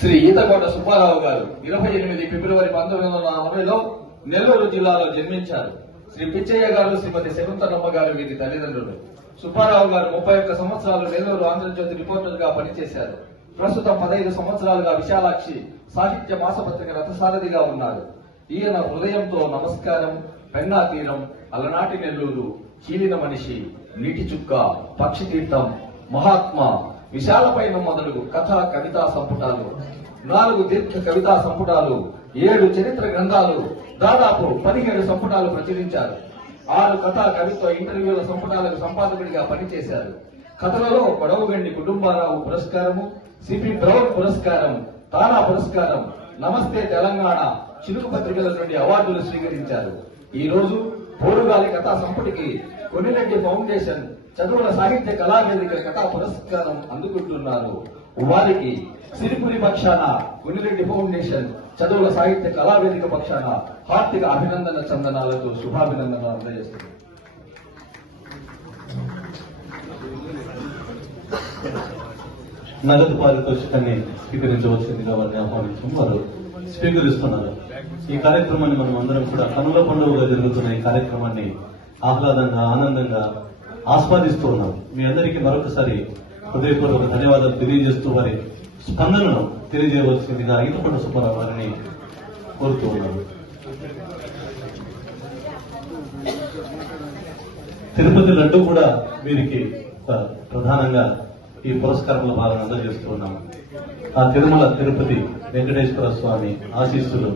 శ్రీ ఈతకోట సుబ్బారావు గారు ఇరవై ఎనిమిది ఫిబ్రవరి పంతొమ్మిది వందల నలభైలో నెల్లూరు జిల్లాలో జన్మించారు. శ్రీ పిచ్చయ్య గారు శ్రీమతి శకుంతలమ్మ గారు వీరి తల్లిదండ్రులు. సుబ్బారావు గారు ముప్పై ఒక్క సంవత్సరాలు నెల్లూరు ఆంధ్రజ్యోతి రిపోర్టర్గా పనిచేశారు. ప్రస్తుతం పదహైదు సంవత్సరాలుగా విశాలాక్షి సాహిత్య మాసపత్రిక రథసారథిగా ఉన్నారు. ఈయన హృదయంతో నమస్కారం పెన్నా తీరం అలనాటి నెల్లూరు చీలిన మనిషి నీటి చుక్క పక్షి తీర్థం మహాత్మా విశాలపైన మొదలు కథ కవితా సంపుటాలు నాలుగు దీర్ఘ కవితా సంపుటాలు ఏడు చరిత్ర గ్రంథాలు దాదాపు పదిహేడు సంపుటాలు ప్రచురించారు. ఆరు కథా కవిత్వ ఇంటర్వ్యూల సంపుటాలకు సంపాదకుడిగా పనిచేశారు. కథలలో గొడవగండి కుటుంబారావు పురస్కారము సిపి బ్రౌన్ పురస్కారం తారా పురస్కారం నమస్తే తెలంగాణ చిలుకు పత్రికల నుండి అవార్డులు స్వీకరించారు. ఈ రోజు పోరుగాలి కథా సంపుటికి కొన్నిరెడ్డి ఫౌండేషన్ చదువుల సాహిత్య కళావేదిక కథా పురస్కారం అందుకుంటున్నారు. వారికి సిరిపురి పక్షాన కొన్నిరెడ్డి ఫౌండేషన్ చదువుల సాహిత్య కళావేదిక పక్షాన హార్దిక అభినందన చందనాలతో శుభాభినందనలు అందజేస్తుంది. నగదు పారితోషికాన్ని స్వీకరించవలసిందిగా వారిని ఆహ్వానించడం వారు స్వీకరిస్తున్నారు. ఈ కార్యక్రమాన్ని మనం అందరం కూడా కనుల పండుగగా జరుగుతున్న ఈ కార్యక్రమాన్ని ఆహ్లాదంగా ఆనందంగా ఆస్వాదిస్తూ ఉన్నాం. మీ అందరికీ మరొకసారి హృదయపూర్వక ధన్యవాదాలు తెలియజేస్తూ వారి స్పందనను తెలియజేయవలసిందిగా ఈతకొండ సుబ్బారావు వారిని కోరుతూ ఉన్నాను తిరుపతి లడ్డు కూడా వీరికి ప్రధానంగా ఈ పురస్కారంలో భాగంగా అందజేస్తూ ఉన్నాము ఆ తిరుమల తిరుపతి వెంకటేశ్వర స్వామి ఆశీస్సులు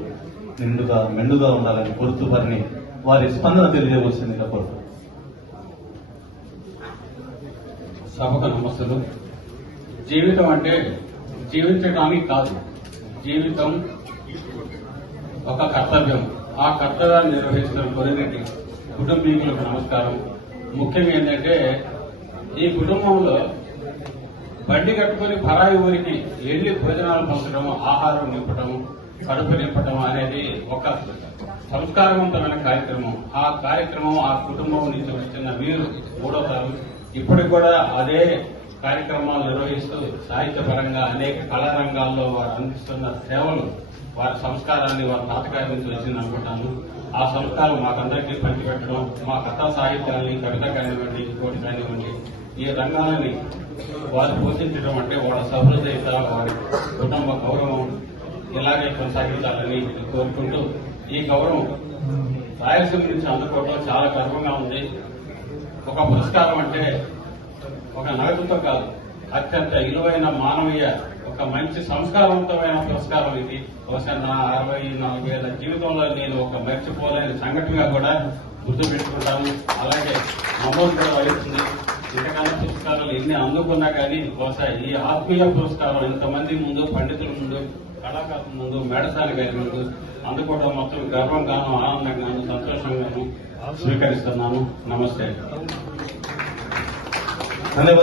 నిండుగా మెండుగా ఉండాలని కోరుతూ వారిని వారి స్పందన తెలియజేయవలసిందిగా కోరుతూ. సభకు నమస్సులు జీవితం అంటే జీవించడానికి కాదు జీవితం ఒక కర్తవ్యం. ఆ కర్తవ్యాన్ని నిర్వహిస్తున్న కొరినటి కుటుంబీకులకు నమస్కారం. ముఖ్యంగా ఏంటంటే ఈ కుటుంబంలో బండి కట్టుకుని పరాయి ఊరికి వెళ్ళి భోజనాలు పంచడం ఆహారం నింపడం కడుపు నింపడం అనేది ఒక సంస్కారవంతమైన కార్యక్రమం. ఆ కార్యక్రమం ఆ కుటుంబం నుంచి వచ్చిన వీరు మూడో తరం ఇప్పటికి కూడా అదే కార్యక్రమాలు నిర్వహిస్తూ సాహిత్యపరంగా అనేక కళారంగాల్లో వారు అందిస్తున్న సేవలు వారి సంస్కారాన్ని వారి తాతగారి నుంచి వచ్చింది అనుకుంటాను. ఆ సంస్కారం మాకందరికీ పంచిపెట్టడం మా కథా సాహిత్యాన్ని కవిత కానివ్వండి ఇంకోటి కానివ్వండి ఈ రంగాలని వారు పోషించడం అంటే వాళ్ళ సఫలత వారి కుటుంబ గౌరవం ఇలాగే కొనసాగించాలని కోరుకుంటూ ఈ గౌరవం రాయలసీమ నుంచి అందుకోవడం చాలా గర్వంగా ఉంది. ఒక పురస్కారం అంటే ఒక నగదుతో కాదు అత్యంత విలువైన మానవీయ ఒక మంచి సంస్కారవంతమైన పురస్కారం ఇది. బహుశా నా అరవై నాలుగు వేల జీవితంలో నేను ఒక మర్చిపోలేని సంఘటనగా కూడా గుర్తుపెట్టుకుంటాను. అలాగే నమోదు కూడా వహిస్తుంది. చిరకాల పురస్కారాలు ఎన్ని అందుకున్నా కానీ బహుశా ఈ ఆత్మీయ పురస్కారం ఇంతమంది ముందు పండితుల ముందు కళాకారుల ముందు మేడసాలి గారి ముందు అందుకోవడం మొత్తం గర్వంగాను ఆనందంగాను సంతోషంగాను స్వీకరిస్తున్నాను. నమస్తే. ధన్యవాదాలు.